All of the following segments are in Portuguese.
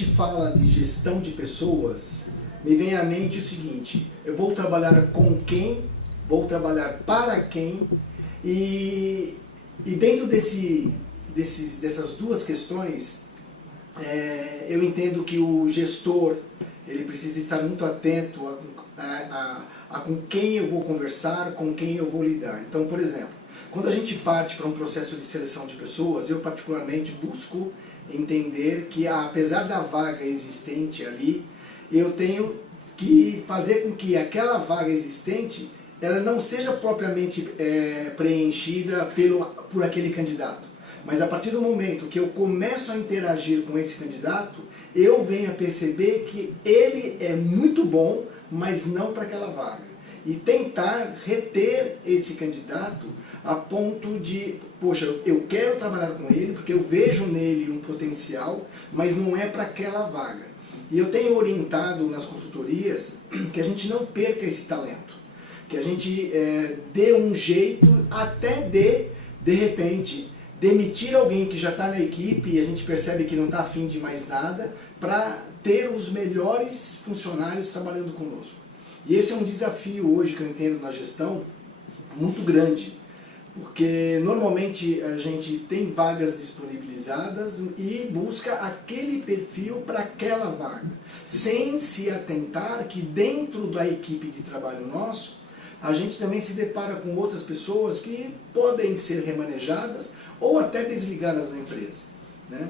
gente fala de gestão de pessoas, me vem à mente o seguinte: eu vou trabalhar com quem, vou trabalhar para quem, e dentro dessas duas questões, eu entendo que o gestor ele precisa estar muito atento a com quem eu vou conversar, com quem eu vou lidar. Então, por exemplo, quando a gente parte para um processo de seleção de pessoas, eu particularmente busco entender que, apesar da vaga existente ali, eu tenho que fazer com que aquela vaga existente ela não seja propriamente preenchida por aquele candidato. Mas a partir do momento que eu começo a interagir com esse candidato, eu venho a perceber que ele é muito bom, mas não para aquela vaga. E tentar reter esse candidato a ponto de, poxa, eu quero trabalhar com ele porque eu vejo nele um potencial, mas não é para aquela vaga. E eu tenho orientado nas consultorias que a gente não perca esse talento, que a gente dê um jeito até de repente, demitir alguém que já está na equipe e a gente percebe que não está afim de mais nada, para ter os melhores funcionários trabalhando conosco. E esse é um desafio hoje que eu entendo na gestão muito grande, porque normalmente a gente tem vagas disponibilizadas e busca aquele perfil para aquela vaga, sem se atentar que dentro da equipe de trabalho nosso, a gente também se depara com outras pessoas que podem ser remanejadas ou até desligadas da empresa, né?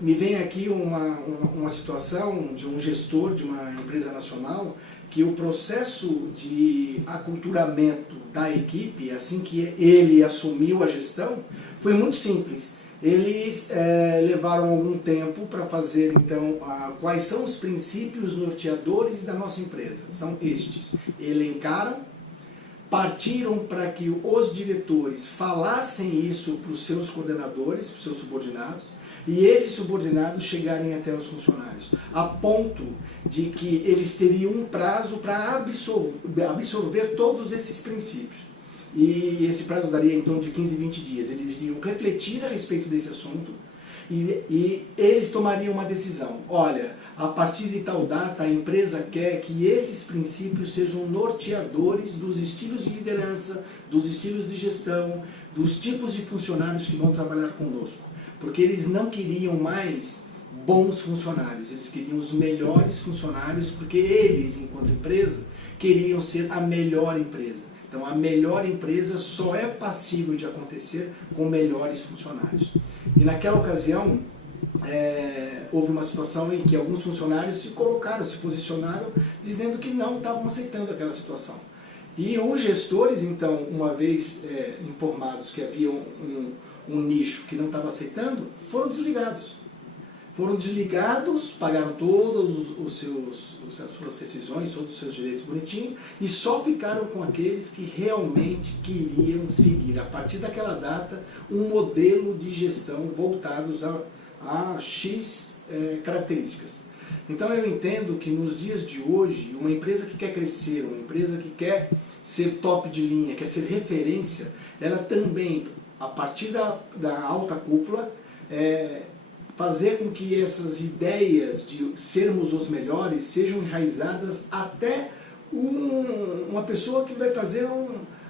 Me vem aqui uma situação de um gestor de uma empresa nacional que o processo de aculturamento da equipe, assim que ele assumiu a gestão, foi muito simples. Eles levaram algum tempo para fazer, então, quais são os princípios norteadores da nossa empresa. São estes. Elencaram, partiram para que os diretores falassem isso para os seus coordenadores, para os seus subordinados, e esses subordinados chegarem até os funcionários, a ponto de que eles teriam um prazo para absorver todos esses princípios. E esse prazo daria em torno de 15, 20 dias. Eles iriam refletir a respeito desse assunto e eles tomariam uma decisão. Olha, a partir de tal data a empresa quer que esses princípios sejam norteadores dos estilos de liderança, dos estilos de gestão, dos tipos de funcionários que vão trabalhar conosco. Porque eles não queriam mais bons funcionários, eles queriam os melhores funcionários, porque eles, enquanto empresa, queriam ser a melhor empresa. Então a melhor empresa só é passível de acontecer com melhores funcionários. E naquela ocasião, houve uma situação em que alguns funcionários se posicionaram, dizendo que não estavam aceitando aquela situação. E os gestores, então, uma vez informados que havia um nicho que não estava aceitando, foram desligados. Foram desligados, pagaram todas as suas rescisões, todos os seus direitos bonitinho, e só ficaram com aqueles que realmente queriam seguir, a partir daquela data, um modelo de gestão voltados a X características. Então eu entendo que nos dias de hoje, uma empresa que quer crescer, uma empresa que quer ser top de linha, quer ser referência, ela também, a partir da alta cúpula, fazer com que essas ideias de sermos os melhores sejam enraizadas até uma pessoa que vai fazer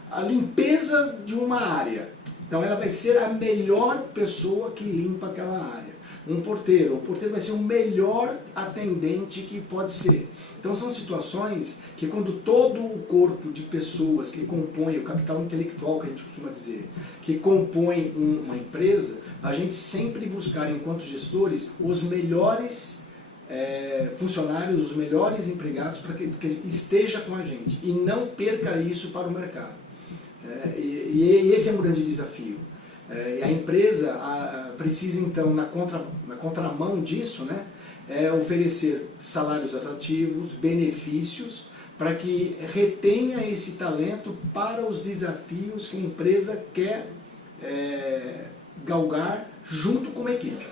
a limpeza de uma área. Então ela vai ser a melhor pessoa que limpa aquela área. O porteiro vai ser o melhor atendente que pode ser. Então são situações que quando todo o corpo de pessoas que compõe, o capital intelectual que a gente costuma dizer, que compõe uma empresa, a gente sempre buscar, enquanto gestores, os melhores funcionários, os melhores empregados para que esteja com a gente e não perca isso para o mercado. E esse é um grande desafio. E a empresa precisa, então, na contramão disso, né, oferecer salários atrativos, benefícios, para que retenha esse talento para os desafios que a empresa quer galgar junto com a equipe.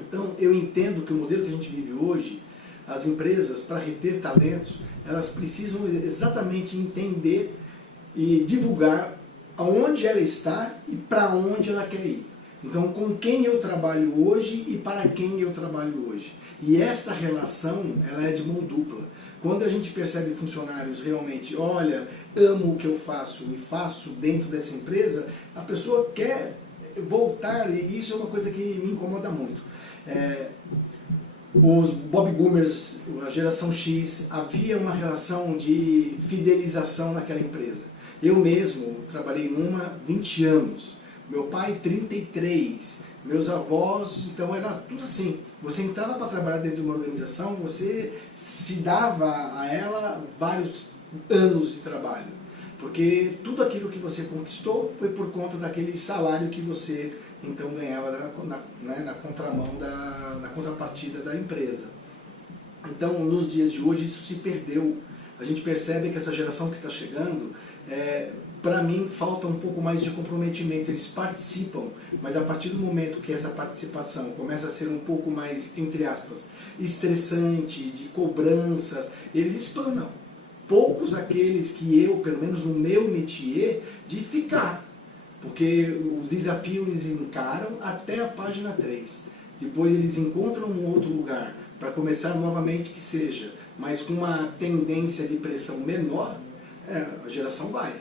Então, eu entendo que o modelo que a gente vive hoje, as empresas, para reter talentos, elas precisam exatamente entender e divulgar aonde ela está e para onde ela quer ir. Então, com quem eu trabalho hoje e para quem eu trabalho hoje. E esta relação, ela é de mão dupla. Quando a gente percebe funcionários realmente, olha, amo o que eu faço e faço dentro dessa empresa, a pessoa quer voltar, e isso é uma coisa que me incomoda muito. Os Baby Boomers, a geração X, havia uma relação de fidelização naquela empresa. Eu mesmo trabalhei numa 20 anos, meu pai 33, meus avós, então era tudo assim. Você entrava para trabalhar dentro de uma organização, você se dava a ela vários anos de trabalho. Porque tudo aquilo que você conquistou foi por conta daquele salário que você então ganhava na contramão, na contrapartida da empresa. Então, nos dias de hoje, isso se perdeu. A gente percebe que essa geração que está chegando, para mim, falta um pouco mais de comprometimento. Eles participam, mas a partir do momento que essa participação começa a ser um pouco mais, entre aspas, estressante, de cobranças, eles espanam. Poucos aqueles que eu, pelo menos no meu métier, de ficar. Porque os desafios eles encaram até a página 3. Depois eles encontram um outro lugar para começar novamente que seja, mas com uma tendência de pressão menor, a geração vai.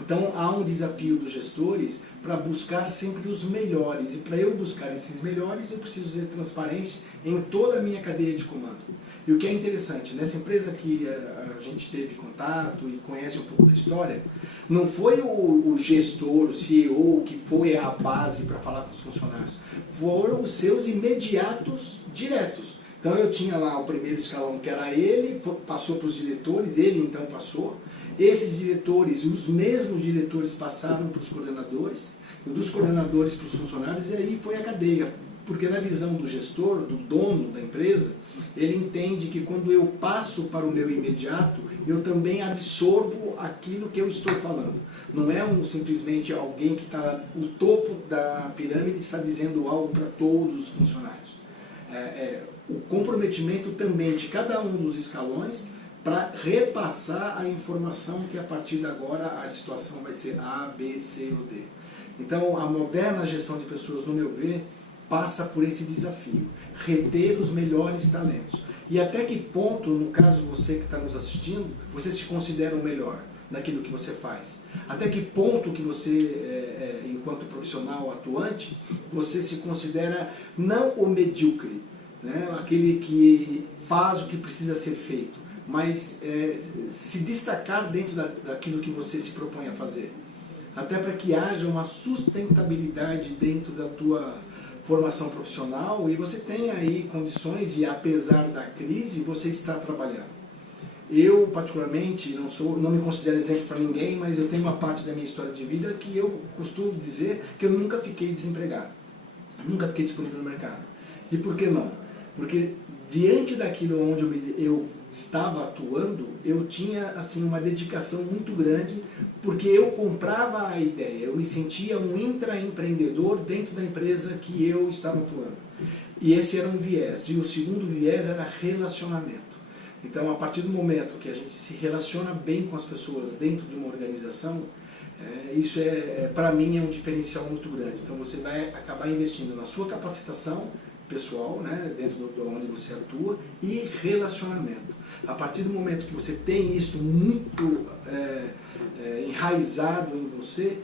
Então há um desafio dos gestores para buscar sempre os melhores. E para eu buscar esses melhores, eu preciso ter transparência em toda a minha cadeia de comando. E o que é interessante, nessa empresa que a gente teve contato e conhece um pouco da história, não foi o gestor, o CEO, que foi a base para falar com os funcionários. Foram os seus imediatos diretos. Então eu tinha lá o primeiro escalão, que era ele, passou para os diretores, ele então passou. Esses diretores, os mesmos diretores passaram para os coordenadores, e dos coordenadores para os funcionários, e aí foi a cadeia. Porque na visão do gestor, do dono da empresa, ele entende que quando eu passo para o meu imediato, eu também absorvo aquilo que eu estou falando. Não é simplesmente alguém que está no topo da pirâmide está dizendo algo para todos os funcionários. O comprometimento também de cada um dos escalões para repassar a informação que a partir de agora a situação vai ser A, B, C ou D. Então a moderna gestão de pessoas, no meu ver, passa por esse desafio, reter os melhores talentos. E até que ponto, no caso você que está nos assistindo, você se considera o melhor naquilo que você faz? Até que ponto que você, enquanto profissional atuante, você se considera não o medíocre, né? Aquele que faz o que precisa ser feito, mas se destacar dentro daquilo que você se propõe a fazer. Até para que haja uma sustentabilidade dentro da tua formação profissional e você tenha aí condições e apesar da crise você está trabalhando. Eu particularmente não me considero exemplo para ninguém, mas eu tenho uma parte da minha história de vida que eu costumo dizer que eu nunca fiquei desempregado, nunca fiquei disponível no mercado. E por que não? Porque diante daquilo onde eu estava atuando, eu tinha assim uma dedicação muito grande, porque eu comprava a ideia, eu me sentia um intraempreendedor dentro da empresa que eu estava atuando. E esse era um viés. E o segundo viés era relacionamento. Então, a partir do momento que a gente se relaciona bem com as pessoas dentro de uma organização, isso para mim é um diferencial muito grande. Então, você vai acabar investindo na sua capacitação pessoal, né, dentro de onde você atua, e relacionamento. A partir do momento que você tem isso muito enraizado em você,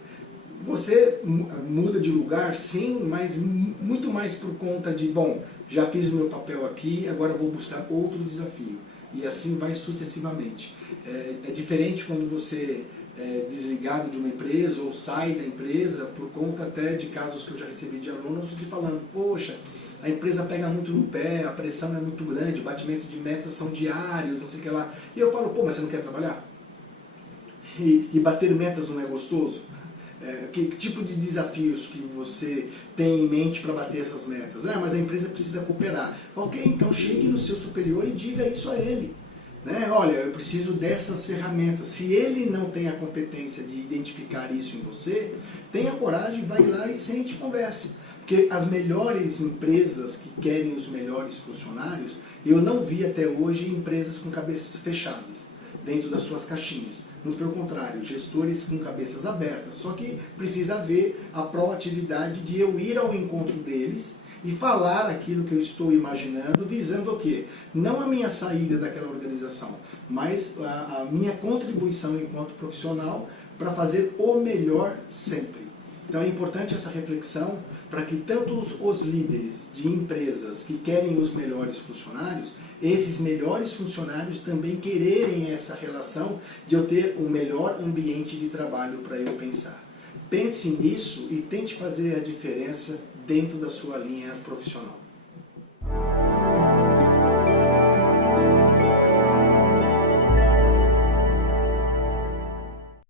você muda de lugar, sim, mas muito mais por conta de, bom, já fiz o meu papel aqui, agora vou buscar outro desafio. E assim vai sucessivamente. É diferente quando você é desligado de uma empresa ou sai da empresa, por conta até de casos que eu já recebi de alunos de falando, poxa, a empresa pega muito no pé, a pressão é muito grande, o batimento de metas são diários, não sei o que lá. E eu falo, pô, mas você não quer trabalhar? E bater metas não é gostoso? Que tipo de desafios que você tem em mente para bater essas metas? Mas a empresa precisa cooperar. Ok, então chegue no seu superior e diga isso a ele. Né? Olha, eu preciso dessas ferramentas. Se ele não tem a competência de identificar isso em você, tenha coragem, vai lá e sente e converse. Porque as melhores empresas que querem os melhores funcionários, eu não vi até hoje empresas com cabeças fechadas. dentro das suas caixinhas. Muito pelo contrário, gestores com cabeças abertas. Só que precisa haver a proatividade de eu ir ao encontro deles e falar aquilo que eu estou imaginando, visando o quê? Não a minha saída daquela organização, mas a minha contribuição enquanto profissional para fazer o melhor sempre. Então é importante essa reflexão para que tanto os líderes de empresas que querem os melhores funcionários, esses melhores funcionários também quererem essa relação de eu ter um melhor ambiente de trabalho para eu pensar. Pense nisso e tente fazer a diferença dentro da sua linha profissional.